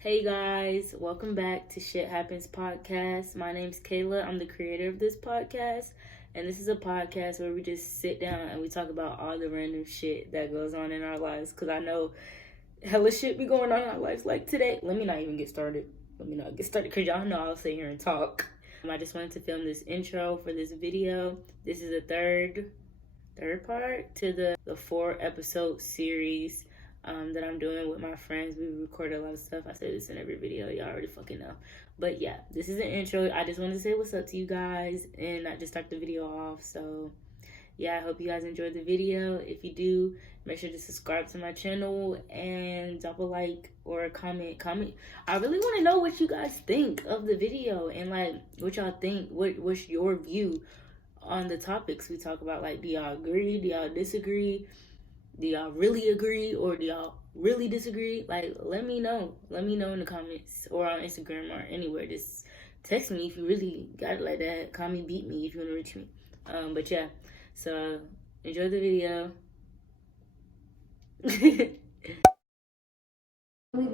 Hey guys, welcome back to Shit Happens Podcast. My name's Kayla. I'm the creator of this podcast. And this is a podcast where we just sit down and we talk about all the random shit that goes on in our lives. Because I know hella shit be going on in our lives. Like today, let me not get started because y'all know I'll sit here and talk. I just wanted to film this intro for this video. This is the third part to the 4-episode series that I'm doing with my friends. We record a lot of stuff. I say this in every video. Y'all already fucking know. But yeah, this is an intro. I just wanted to say what's up to you guys and not just start the video off. So yeah, I hope you guys enjoyed the video. If you do, make sure to subscribe to my channel and drop a like or a comment. I really want to know what you guys think of the video and like what y'all think. What's your view on the topics we talk about? Like, do y'all agree? Do y'all disagree? Do y'all really agree or do y'all really disagree? Like, let me know. Let me know in the comments or on Instagram or anywhere. Just text me if you really got it like that. Call me, beat me if you want to reach me. But yeah, so enjoy the video.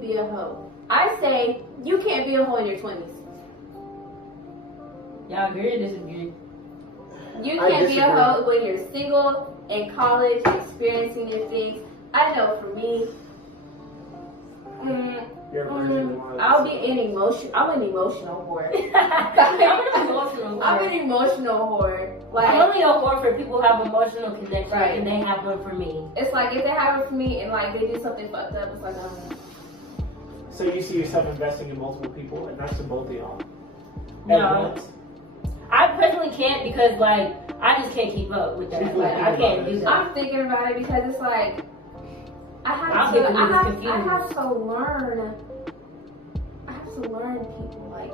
Be a hoe. I say you can't be a hoe in your 20s. Y'all agree or disagree? You can't be a hoe when you're single, in college, experiencing new things. I know for me, I'm an emotional whore. I'm an emotional whore. Like, I'm only a whore for people who have emotional connection, right. And they have one for me. It's like if they have it for me and like they do something fucked up, it's like So you see yourself investing in multiple people, and that's in both of y'all? No. I personally can't because like I just can't keep up with that. Like, I can't do that. I'm thinking about it because it's like I have to learn people, like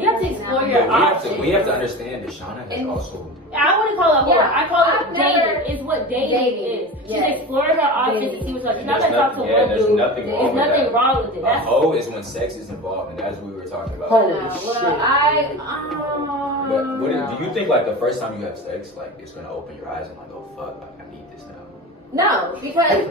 you have to explore your options. We have to understand that Shauna has also. I wouldn't call it whore. Yeah, I call I've it never- dating. It's what dating is. Yes. She's exploring her options and see what's up. She's not There's gonna talk to nothing- one there's dude. nothing wrong There's with nothing that. wrong with it. A That's hoe is when sex is involved, and that's what we were talking about. Holy Well, shit. But do you think like the first time you have sex, like it's gonna open your eyes and like, oh fuck, like, I need this now? No, because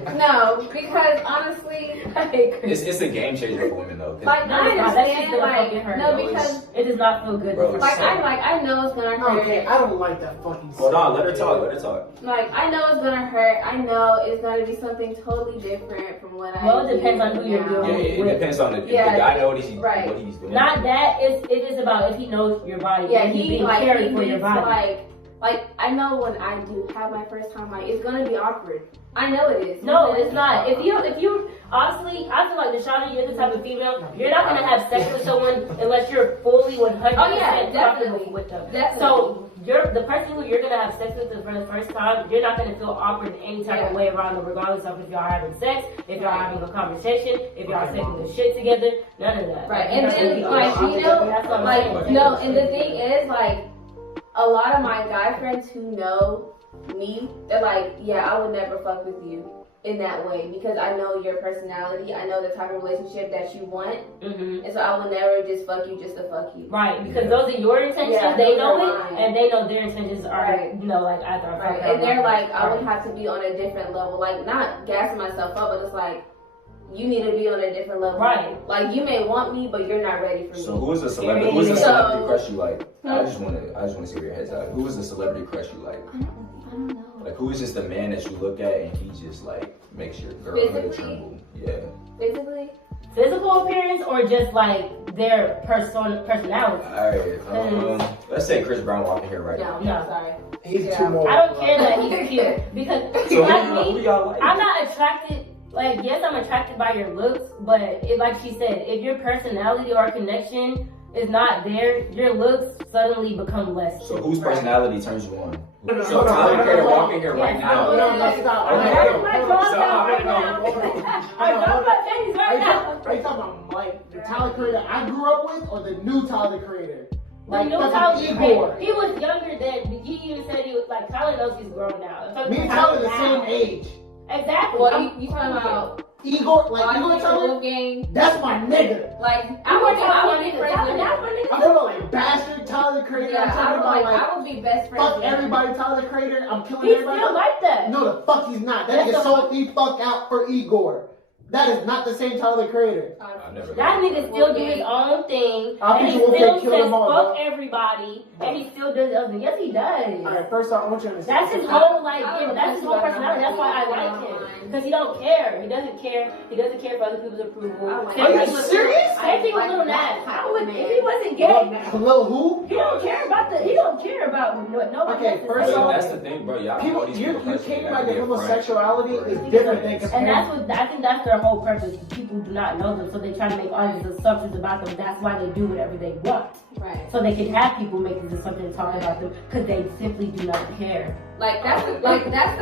honestly, It's a game changer for women though. 'cause like I understand, like no, Yo, because it does not feel good. Bro, like I know it's gonna hurt. Okay, I don't like that fucking Hold on, let her talk. Like I know it's gonna hurt. I know it's gonna be something totally different from what I. Well, it depends on who you're now. doing. Yeah, it depends on the Yeah, guy know what he's right. doing. Not that. It is about if he knows your body. Yeah, and he's he being like caring he for your needs body. like I know when I do have my first time, like it's gonna be awkward. I know it is. No, it's not. If you honestly, I feel like Deshauna, you're the type of female, you're not gonna have sex with someone unless you're fully 100% Oh, yeah, comfortable definitely. with them. Definitely. So the person who you're gonna have sex with for the first time, you're not gonna feel awkward in any type of way around them, regardless of if y'all are having sex, if y'all are having a conversation, if y'all are taking the shit together, none of that. Right, You're and not gonna then be like awkward. you know, That's what I'm like saying. no, and the thing is like a lot of my guy friends who know me, they're like, yeah, I would never fuck with you in that way because I know your personality, I know the type of relationship that you want, Mm-hmm. and so I would never just fuck you just to fuck you. Right, because those are your intentions, Yeah, they those know are it, mine. and they know their intentions are, Right. you know, like after I fuck Right, her, and they're like, I right. would have to be on a different level, like not gassing myself up, but it's like you need to be on a different level. Right. Like you may want me, but you're not ready for me. So who is a celebrity? So- Who is a celebrity crush you like? I just want to see where your head's at. Who is a celebrity crush you like? I don't know. Like who is just the man that you look at and he just like makes your girlhood Physically? tremble? Yeah. Physically? Physical appearance or just like their personality? Alright. Let's say Chris Brown walking here right now. No, sorry. He's Yeah. too more. I don't care that he's cute because So like who me, y'all like? I'm not attracted. Like yes, I'm attracted by your looks, but like she said, if your personality or connection is not there, your looks suddenly become less. So whose personality turns you on? No, So Tyler the Creator walking here right now. No, stop. Okay. I don't like Hold calm on, down stop. right now. I don't like panties right now. Are you talking about like the Tyler Creator I grew up with, or the new Tyler Creator? The new fucking Tyler Igor. He was younger then. He even said he was like Tyler knows he's grown now. So Me and Tyler the same age. Exactly. Well, you talking about Igor, like Igor Tyler, Wolfgang? that's my nigga. Like I want to be to friends with him. I'm talking about like bastard Tyler Creator. I'm Yeah, talking about like I would be best friends fuck with him. everybody Tyler Creator. I'm killing He's everybody. still like that. No, the fuck he's not. That That's nigga the sold the fuck out for Igor. That is not the same Tyler the Creator. I never. That nigga still do his own thing, Our and he people will still say kill says them all, fuck bro. everybody, and he still does other. Yes, he does. Alright, first off, I want you to understand. That's his whole that's his whole personality. That's why I like him because he don't care. He doesn't care. He doesn't care for other people's approval. Are you serious? Same thing with Lil Nas. How would if he wasn't gay? Lil who? He don't care about He don't care about what nobody Okay, else first is of all, That's the thing, bro. Y'all People, know these you people came personally, like they your be a friend. homosexuality is Right. different than And comparing. that's what I think that's their whole purpose. People do not know them, so they try to make all these assumptions about them. That's why they do whatever they want, Right. so they can have people make these assumptions talking about them because they simply do not care. Like that's the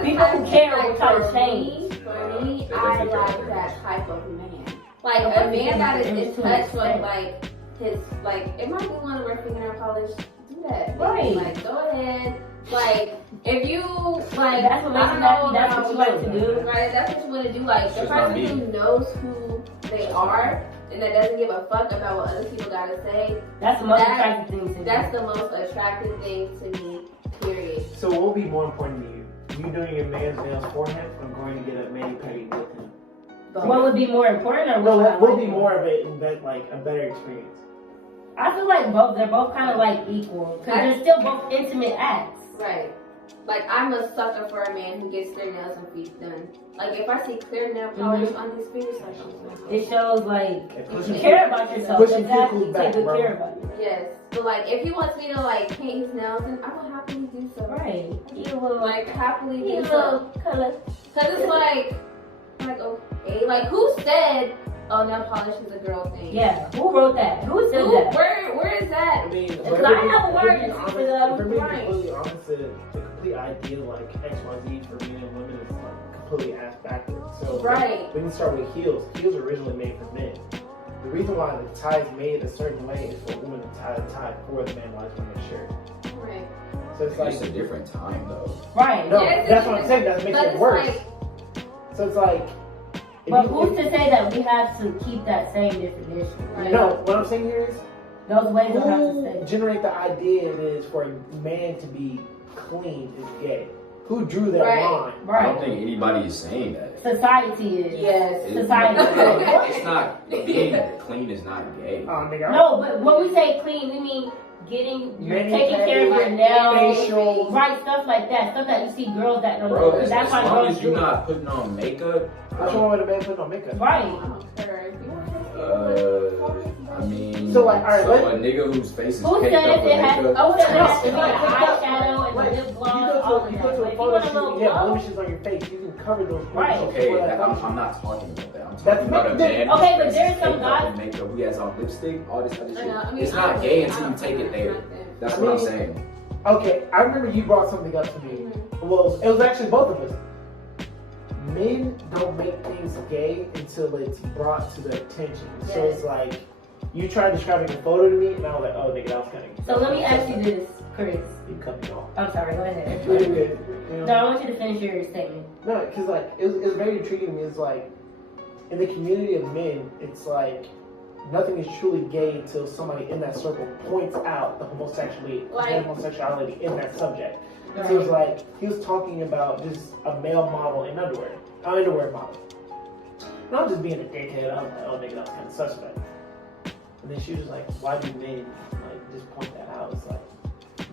People type, who care like, will try to for change. me, They I definitely like care. that type of man. Like Okay, a man that is in to an touch with extent. like his like. It might be one to wear fingernail polish. Do that. Right. Like go ahead. Like if you like, That's what makes I you don't happy. know That's what about you like to do. Right. That's what you want to do. Like the It's not person me. who knows who they are and that doesn't give a fuck about what other people gotta say. That's the most That- attractive thing to me. That's the most attractive thing to me. Period. So what will be more important to you? You doing your man's nails for him or going to get a mani-pedi with him? What would be more important, or No, what what would be more of a better experience? I feel like both. They're both kind of like equal because they're still both intimate acts. Right. Like I'm a sucker for a man who gets their nails and feet done. Like if I see clear nail polish on his fingers, like It shows like It pushes you you- care about yourself. pushes Exactly, cuticles take back, good bro. care about you. yes. But like if he wants me to like paint his nails, then I will happily do so. Right. You will Like happily you do so. will color. Cause it's like okay, like who said, oh nail polish is a girl thing? Yeah. Who wrote that? Who said Who, that? where is that? I mean, Because I have a word to to speak for them. For me to be Right. completely honest, the complete idea like XYZ for men and women is like completely ass backwards. So Right. we can start with heels. Heels are originally made for men. The reason why the tie is made a certain way is for a woman to tie the tie for the man while he's wearing a shirt. Right. So it's like It's a different time though. Right. no, Yes, that's what I'm saying. That makes but it it's worse. like- So it's like. if But you- who's to say that we have to keep that same definition? Right. No, what I'm saying here is Those ways don't have to who stay. generate the idea it is for a man to be clean is gay? Who drew that Right. line? I don't Right. think anybody is saying that. Society is. Yes. It's Society. it's not being clean is not gay. Oh, nigga. No, but when we say clean, we mean taking Mani-pedi, care of your nails, facial. right? Stuff like that. Stuff that you see girls that don't Bro, do. as That's why long girls as you're do it. not putting on makeup, What's wrong with a man putting on makeup? Right. I don't care. If you want to I mean, So, like, alright, a nigga whose face is Who caked said up it with has? makeup. Oh, it has to be No, an no, eyeshadow and Like, a lip if gloss, you all go of to that. a But if you photo want a shoot, little you have glow, blemishes on your face. You can cover those Right. blemishes Okay, before that I'm function. not talking about that. I'm That's talking about a makeup. man. Okay, but whose there's face some caked up guys- with makeup. He has on lipstick, all this other I shit. know, I mean, It's not gay until you take it there. That's what I'm mean- saying. Okay, I remember you brought something up to me. Mm-hmm. Well, it was actually both of us. Men don't make things gay until it's brought to their attention. So Yes. it's like, you tried describing a photo to me, and I was like, oh, nigga, that was kind of. So let me ask you this, Chris. You cut me off. I'm sorry, go ahead. Really good. You know? No, I want you to finish your statement. No, because like it was very intriguing to me. It's like in the community of men, it's like nothing is truly gay until somebody in that circle points out the homosexuality in that subject. So it was like he was talking about just a male model in underwear, an underwear model. And I was just being a dickhead. I was like, oh nigga, that was kind of suspect. And then she was like, why do men like just point that out? It's like,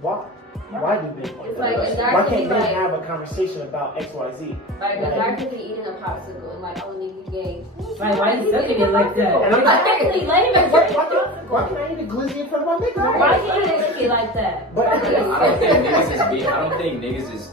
why? Why do men point It's that like out? a guy Why could can't be men like, have a conversation about XYZ? like a guy could be eating a popsicle and like, oh nigga, you gay. Like, why you looking at it like that? And I'm like, Actually, let him why, enjoy the why can I eat a glizzy in front of my nigga? Why you look at it like that? But I don't think niggas is being. I don't think niggas is.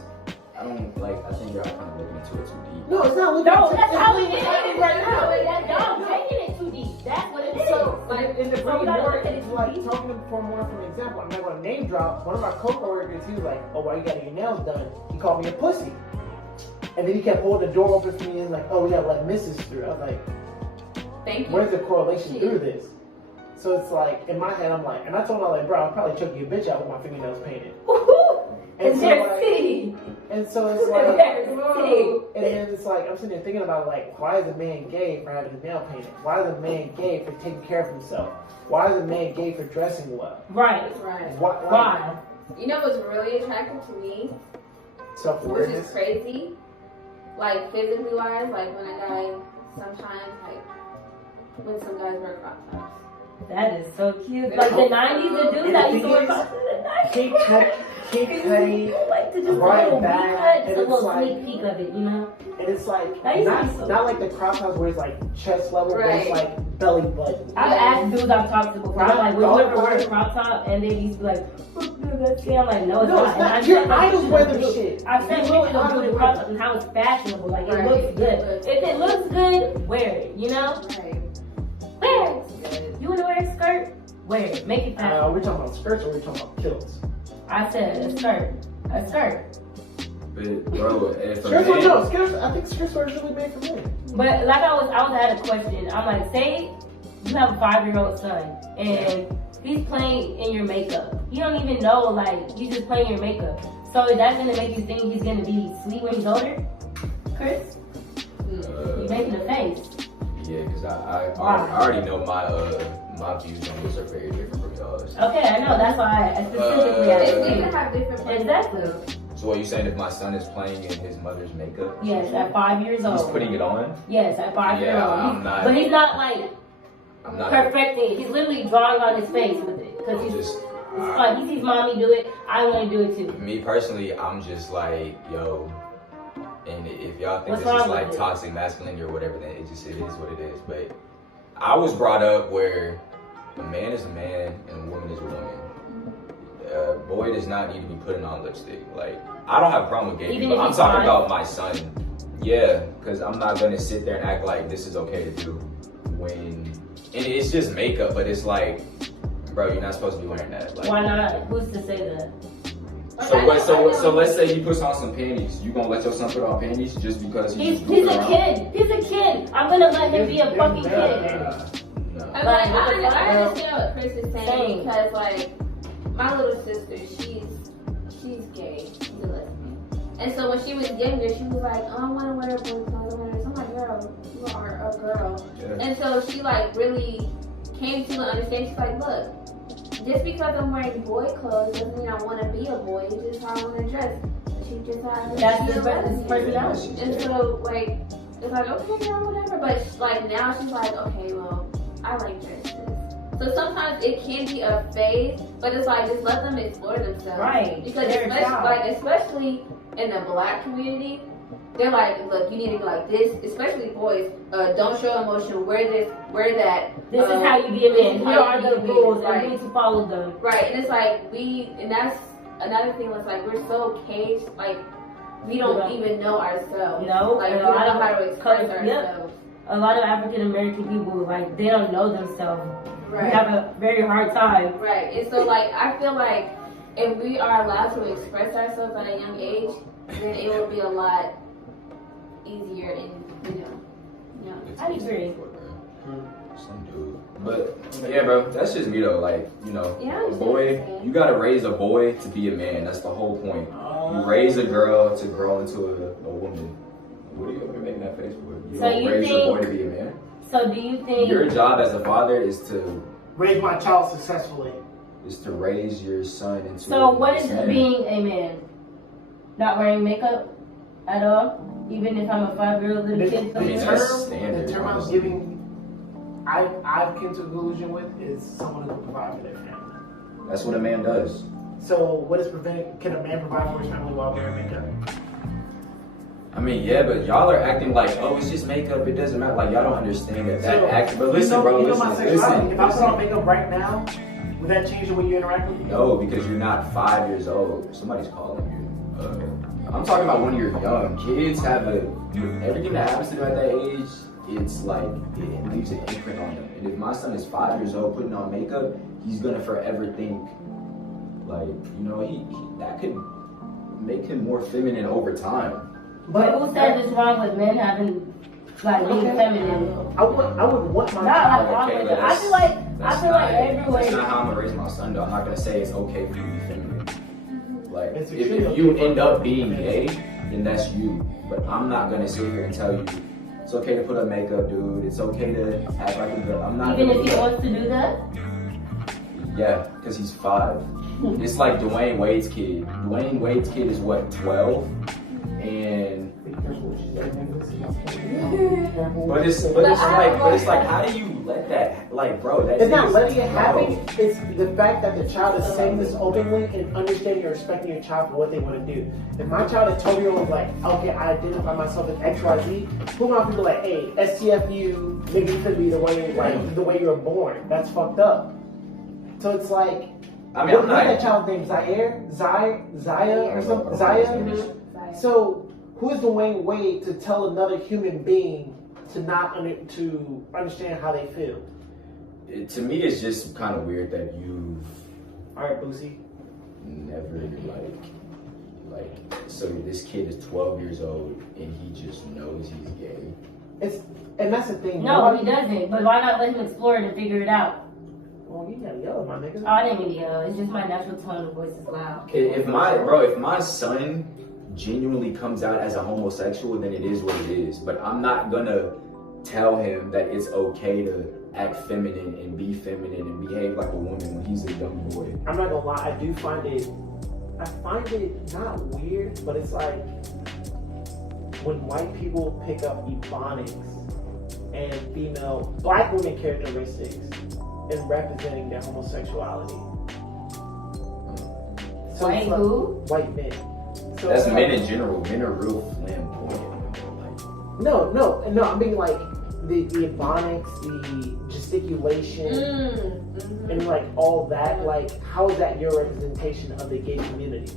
I don't like. I think y'all kind of looking into it too deep. no, it's not looking. No, it's that's how it looking is at it right now. Y'all taking it too deep. That's what it is. So, like, in the So we bring gotta more, look at it it's too like deep. talking for more from an example. I'm not going to name drop. One of my co-workers, he was like, "Oh, why you got your nails done?" He called me a pussy, and then he kept holding the door open for me and like, "Oh, we gotta let Mrs. through." I was like, Thank you. "Where's the correlation through this?" So it's like in my head, I'm like, and I told him, like, "Bro, I'll probably choke your bitch out with my fingernails painted." And so, they're like, city. and so it's like, And they're city. and then it's like I'm sitting there thinking about like, why is a man gay for having his nail painted? Why is a man gay for taking care of himself? Why is a man gay for dressing well? Right. Right. Why? You know what's really attractive to me, which is Self-awareness. crazy, like physically wise, like when a guy sometimes like when some guys wear crop tops. That is so cute. Like the 90s, the dudes that used to wear crop tops in the 90s. Kid Cudi, Like to just right little back, V-cuts, and a little it's like- sneak peek of it, you know? and it's like That used to be so not like the crop tops where it's like chest level, but it's Right. like belly button. I've asked dudes I've talked to before, I'm like, would you ever wear a crop top? And they used to be like, fuck no, that's it. I'm like, no, it's No, not. it's And not. I've Your seen, like, idols wear them pictures of shit. I've seen Your pictures of idols dudes with wear crop them. tops and how it's fashionable. Like, it Right. looks good. If it looks good, wear it, you know? Right. Wear it. You want to wear a skirt? Wear it. Make it fashionable. We're talking about skirts or we're talking about kilts? I said a skirt. A skirt. But bro, if a Skirts, man, no, skirts. I think skirts are usually made for men. But like I was had a question. I'm like, say you have a 5-year-old son and he's playing in your makeup. You don't even know, like, he's just playing your makeup. So is that gonna make you think he's gonna be sweet when he's older? Chris? You making a face. yeah, because I already know my views on this are very different from y'all's. Okay, I know, that's why I specifically It's asked we you. can have different Exactly. So what you saying if my son is playing in his mother's makeup? Yes, at 5 years old. He's putting it on. Yes, at 5 years Yeah, old. I'm not- But he's not like I'm not. perfecting it. He's literally drawing on his face with it. Because I'm he's just. like, he sees mommy do it, I want to do it too. Me personally, I'm just like, yo. And if y'all think What's this is wrong like with it? toxic masculinity or whatever, then it is what it is. But I was brought up where a man is a man and a woman is a woman. A boy does not need to be putting on lipstick. Like, I don't have a problem with gay Even people. if I'm he's talking fine? about my son. Yeah, because I'm not gonna sit there and act like this is okay to do when, and it's just makeup, but it's like, bro, you're not supposed to be wearing that. Like, Why not? Who's to say that? So let's say he puts on some panties. You gonna let your son put on panties just because He's goofing a around? kid. He's a kid. I'm gonna let him be a fucking kid. No. I Like, mean, I understand what Chris is saying Same. because, like, my little sister, she's gay, she's a lesbian, and so when she was younger, she was like, "Oh, I want to wear boy clothes." So I'm like, "Girl, you are a girl," Yeah. and so she like really came to an understanding. She's like, "Look, just because I'm wearing boy clothes doesn't mean I want to be a boy. It's just how I want to dress." She just happens That's to be his a lesbian. personality. And so, like, it's like, okay, girl, whatever. But, like, now she's like, okay, well, I like dresses. So sometimes it can be a phase, but it's like, just let them explore themselves. Right. Because They're a child. especially in the black community, they're like, look, you need to be like this, especially boys. Don't show emotion, wear this, wear that. This is how you be a man. this is Here how are you the be a man. rules, Right. and we need to follow them. Right, and it's like, and that's another thing was like, we're so caged, like, we don't Right. even know ourselves. No, Like, we and don't a lot know of how to express colors- yep. ourselves. A lot of African American people, like, they don't know themselves. We Right. have a very hard time. Right. And so, like, I feel like if we are allowed to express ourselves at a young age, then it will be a lot easier and, It's I easy agree. for them. Some dude. But yeah, bro, that's just me though. Like, you know, Yeah, I a understand boy, what you're saying. you gotta raise a boy to be a man. That's the whole point. You raise a girl to grow into a woman. What are you gonna be making that face for? You So don't you raise your think- boy to be a man. So do you think? Your job as a father is to Raise my child successfully. raise your son into. So what is man. being a man? Not wearing makeup at all? Even if I'm a 5-year-old little kid? I mean, The that's term, standard, the term I'm honestly. giving, I've come to a conclusion with is someone who can provide for their family. That's what a man does. So what is can a man provide for his family while wearing makeup? I mean, yeah, but y'all are acting like, oh, it's just makeup. It doesn't matter. Like y'all don't understand that. So, Act. But listen, bro. you know my Listen. sexuality. If I put on Listen. makeup right now, would that change the way you interact with me? No, because you're not 5 years old. Somebody's calling you. I'm talking about when you're young. Kids have everything that happens to them at that age. It's like it leaves an imprint on them. And if my son is 5 years old putting on makeup, he's gonna forever think like, you know, he that could make him more feminine over time. But who says it's wrong with men having, like, being feminine? I would want my Not child. like wrong Okay, with but it. I feel like That's everywhere. not how I'm gonna raise my son though. I'm not gonna say it's okay for you to be feminine. Like It's if extremely you okay. end up being gay, then that's you. But I'm not gonna sit here and tell you it's okay to put on makeup, dude. It's okay to act like a girl. I'm not Even gonna if do he that. wants to do that? Yeah, because he's 5. It's like Dwayne Wade's kid. Dwayne Wade's kid is what, 12? And But it's like, how do you let that, like, bro? It's not letting it happen. It's the fact that the child is saying this openly and understanding or respecting your child for what they want to do. If my child at 12 years old is like, okay, I identify myself as XYZ, who am I to be like, hey, STFU, maybe you could be the way you were born. That's fucked up. So it's like, I mean, what's that child's name? Zaya or something? Zaya? Mm-hmm. So who is Dwayne Wade to tell another human being to not to understand how they feel? To me, it's just kind of weird that you've Alright, Boosie. never so this kid is 12 years old and he just knows he's gay. And that's the thing. No, he doesn't. But why not let him explore it and figure it out? Well, you gotta yell at my nigga. Oh, I didn't mean to yell. It's just my natural tone of voice is loud. If my son genuinely comes out as a homosexual, then it is what it is. But I'm not gonna tell him that it's okay to act feminine and be feminine and behave like a woman when he's a young boy. I'm not gonna lie, I find it not weird, but it's like when white people pick up ebonics and black women characteristics and representing their homosexuality. So White like, who? White men. So That's men in general. Men are real flamboyant. No, I'm being like the ebonics, the gesticulation, and like all that. Like, how is that your representation of the gay community?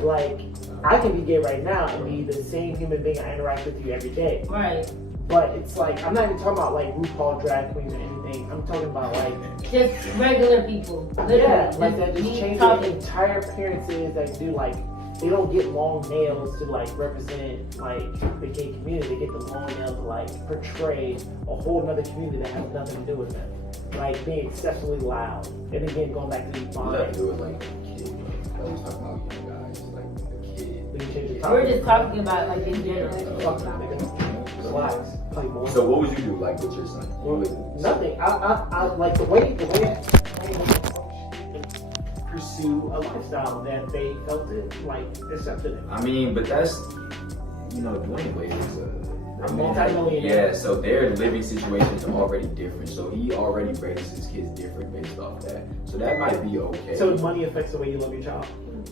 Like, I can be gay right now and be the same human being I interact with you every day. Right. But it's like, I'm not even talking about like RuPaul drag queens or anything. I'm talking about like Just regular people. Literally. yeah, like that just me change talking. their entire appearances. That do like they don't get long nails to like represent like the gay community. They get the long nails to like portray a whole other community that has nothing to do with them. Like being excessively loud. And again, going back to the What does that do with like a kid? I was talking about young guys, like a kid. We can change the We're topic. just talking about like in general. Fuck that nigga. Relax. Play more. So what would you do like with your son? Nothing. I like the way pursue a lifestyle that they felt it like accepted it. I mean, but that's Dwayne Wade is A multi-millionaire. Yeah, so their living situations are already different. So he already raises his kids different based off that. So that might be okay. So money affects the way you love your child.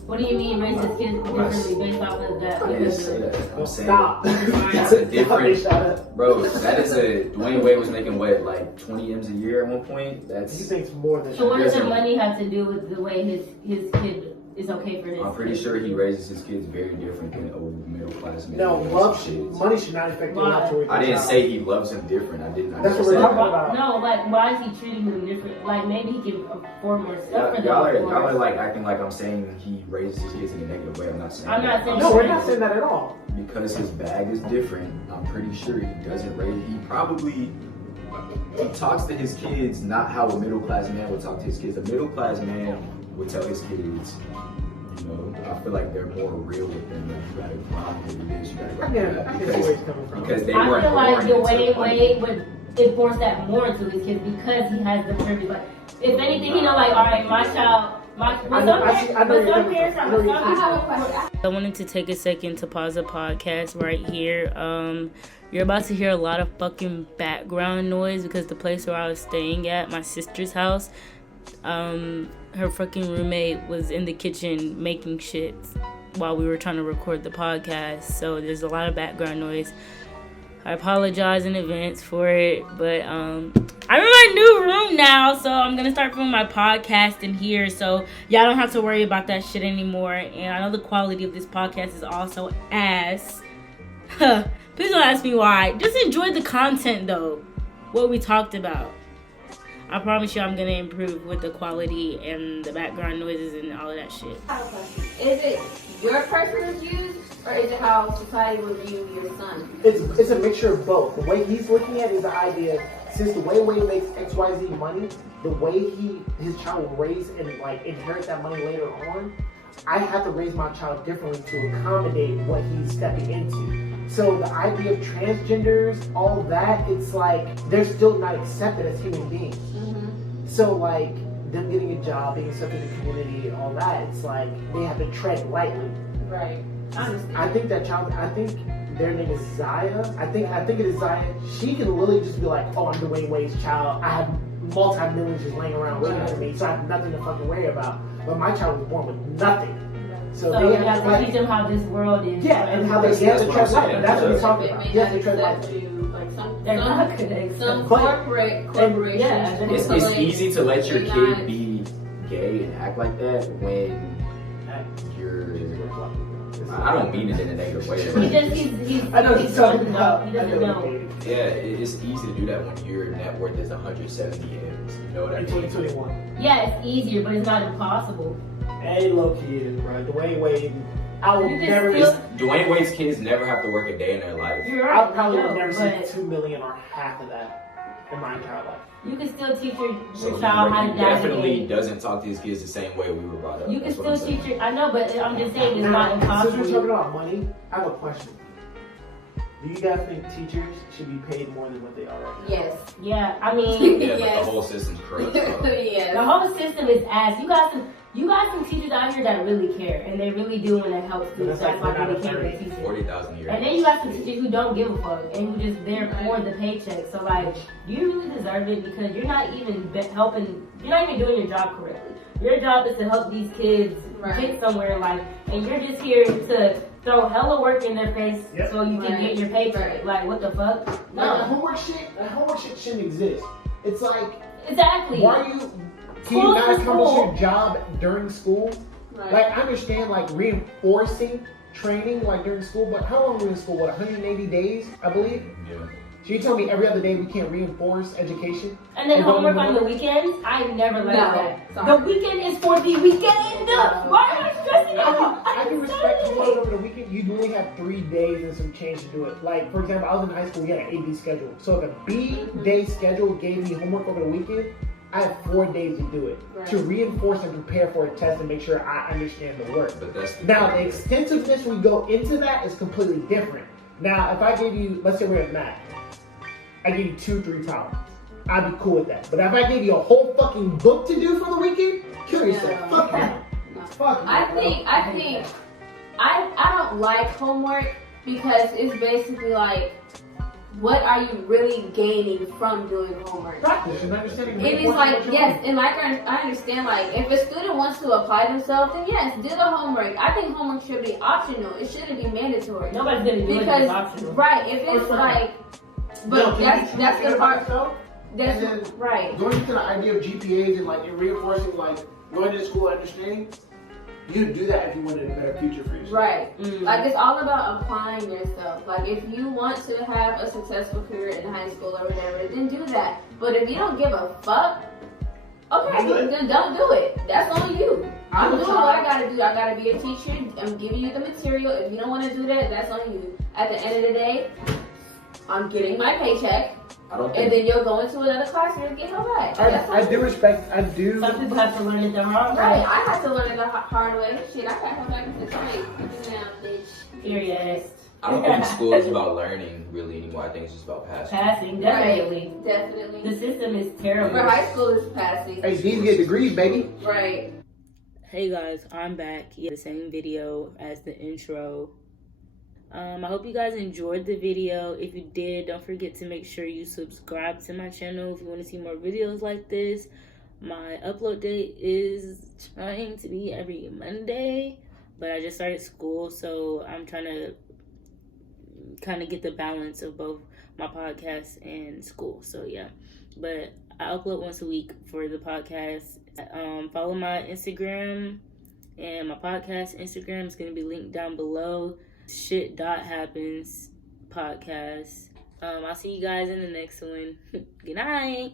What do you mean raise his kids differently based off of that? I didn't say that. I'm saying Stop. that's a different. Shut up. Bro, that is Dwayne Wade was making what, like 20 M's a year at one point? He That's. thinks more than So what does Yes, the sir. money have to do with the way his kid is okay for his I'm pretty kid? sure he raises his kids very different than a middle class man. No, money should not affect the way you have to raise I your didn't child. say he loves him different. I didn't. I That's never what we're said talking that. about. No, like why is he treating them different? Like maybe he can afford more stuff for them. Y'all of are course. like acting like I'm saying he raises his kids in a negative way. I'm not saying I'm that. not saying No, we're not saying that at all. Because his bag is different, I'm pretty sure he doesn't raise. He talks to his kids not how a middle class man would talk to his kids. A middle class man would tell his kids, I feel like they're more real with them. Like, you gotta grind every day. You gotta I grind can see where he's coming from. because they I weren't feel like born the into way money. Wade would enforce that more into his kids because he has the privilege. Like, if anything, like, all right, my child, some parents are I wanted to take a second to pause the podcast right here. You're about to hear a lot of fucking background noise because the place where I was staying at, my sister's house, her fucking roommate was in the kitchen making shit while we were trying to record the podcast. So there's a lot of background noise. I apologize in advance for it, but I'm in my new room now, so I'm gonna start filming my podcast in here, so y'all don't have to worry about that shit anymore. And I know the quality of this podcast is also ass. Please don't ask me why. Just enjoy the content though, what we talked about. I promise you I'm gonna improve with the quality and the background noises and all of that shit. I have a question. Is it your personal views or is it how society would view your son? It's a mixture of both. The way he's looking at it is the idea, since the way Wade makes XYZ money, the way his child will raise and like inherit that money later on, I have to raise my child differently to accommodate what he's stepping into. So the idea of transgenders, all that, it's like they're still not accepted as human beings. Mm-hmm. So like them getting a job, being accepted in the community and all that, it's like they have to tread lightly. Right. I understand. I think their name is Zaya. I think it is Zaya. She can literally just be like, oh, I'm Dwayne Wade's child. I have multi-millions just laying around waiting for me, so I have nothing to fucking worry about. But my child was born with nothing. So So they you have to teach them how this world is. yeah, and how they have to tread light. That's what he's talking It about. may You have not to tread accept light. you, like They're not gonna some accept. corporations. yeah, It's like, easy to let your they're kid not- be gay and act like that when you're. I don't mean it in a negative way. He just he's I know what he's he's talking doesn't know. about. He I doesn't know what know. you mean. Yeah, it's easy to do that when your net worth is 170 M's. You know what I In mean? 2021. Yeah, it's easier, but it's not impossible. Hey, low key is, bro. Dwayne Wade. I will You can never. still- Dwayne Wade's kids never have to work a day in their life. You're I right. probably no, will never but see 2 million or half of that in my entire life. you can still teach your So child how to he definitely navigate. doesn't talk to his kids the same way we were brought up. You can That's what I'm still saying. teach your. I know, but I'm just saying it's not Now, since we're talking impossible. about money, I have a question. Do you guys think teachers should be paid more than what they are right now? Yes. Yeah, I mean, Yeah, but Yes. the whole system's corrupt. bro. the yes. whole system is ass. You got some teachers out here that really care, and they really do want to help students. But That's that's why like they care we're to teach it. 40,000 a year. And then you got some teachers who don't give a fuck and who just there for the paycheck. So like, do you really deserve it? Because you're not even helping. You're not even doing your job correctly. Your job is to help these kids get somewhere in life, and you're just here to throw hella work in their face Yep. so you can Right. get your paycheck. Right. Like, what the fuck? Like, No, that homework shit shouldn't exist. It's like, exactly. why are you, can you School not is accomplish school. your job during school? Right. Like, I understand, like, reinforcing training, like, during school, but how long were we in school? What, 180 days, I believe? Yeah. So you tell me every other day we can't reinforce education? And then And what homework we on want- the weekends, I never learned No, that. sorry. The weekend is for the weekend. Why am I stressing out? I can respect homework over the weekend. You only have 3 days and some change to do it. Like, for example, I was in high school, we had an A-B schedule. So if a B-day schedule gave me homework over the weekend, I had 4 days to do it. Right. To reinforce and prepare for a test and make sure I understand the work. But that's the Now, the extensiveness we go into that is completely different. Now, if I gave you, let's say we're at math, I give you 2-3 problems. I'd be cool with that. But if I gave you a whole fucking book to do for the weekend, kill yourself. No. Fuck you. No. Fuck you. I don't like homework because it's basically like, what are you really gaining from doing homework? Practice and understanding. It is like, yes, and like I understand, like, if a student wants to apply themselves, then yes, do the homework. I think homework should be optional. It shouldn't be mandatory. Nobody's gonna do it. Because, It's optional. right, if it's like, but that's the part, So, that's, and then- right. going into the idea of GPAs and like reinforcing like going to school understanding, you do that if you wanted a better future for yourself. Right. Mm. Like, it's all about applying yourself. Like, if you want to have a successful career in high school or whatever, then do that. But if you don't give a fuck, okay, then don't do it. That's on you. I'm doing what I gotta do. I gotta be a teacher. I'm giving you the material. If you don't want to do that, that's on you. At the end of the day, I'm getting my paycheck, I don't and think. then you'll go into another classroom and get her back. That's I on do you. respect. I do. Some people have to learn it the hard Right, way. I had to learn it the hard way. Shit, I got her back in the grade. Now, bitch. Serious. I don't think school is about learning really anymore. I think it's just about passing. Passing, definitely. Right, definitely. The system is terrible. For high school, it's passing. Hey, these get degrees, baby. Right. Hey guys, I'm back. Yeah, the same video as the intro. I hope you guys enjoyed the video. If you did, don't forget to make sure you subscribe to my channel if you want to see more videos like this. My upload date is trying to be every Monday, but I just started school, so I'm trying to kind of get the balance of both my podcast and school. So yeah, but I upload once a week for the podcast. Follow my Instagram, and my podcast Instagram is going to be linked down below. Shit.happens podcast. I'll see you guys in the next one. Good night.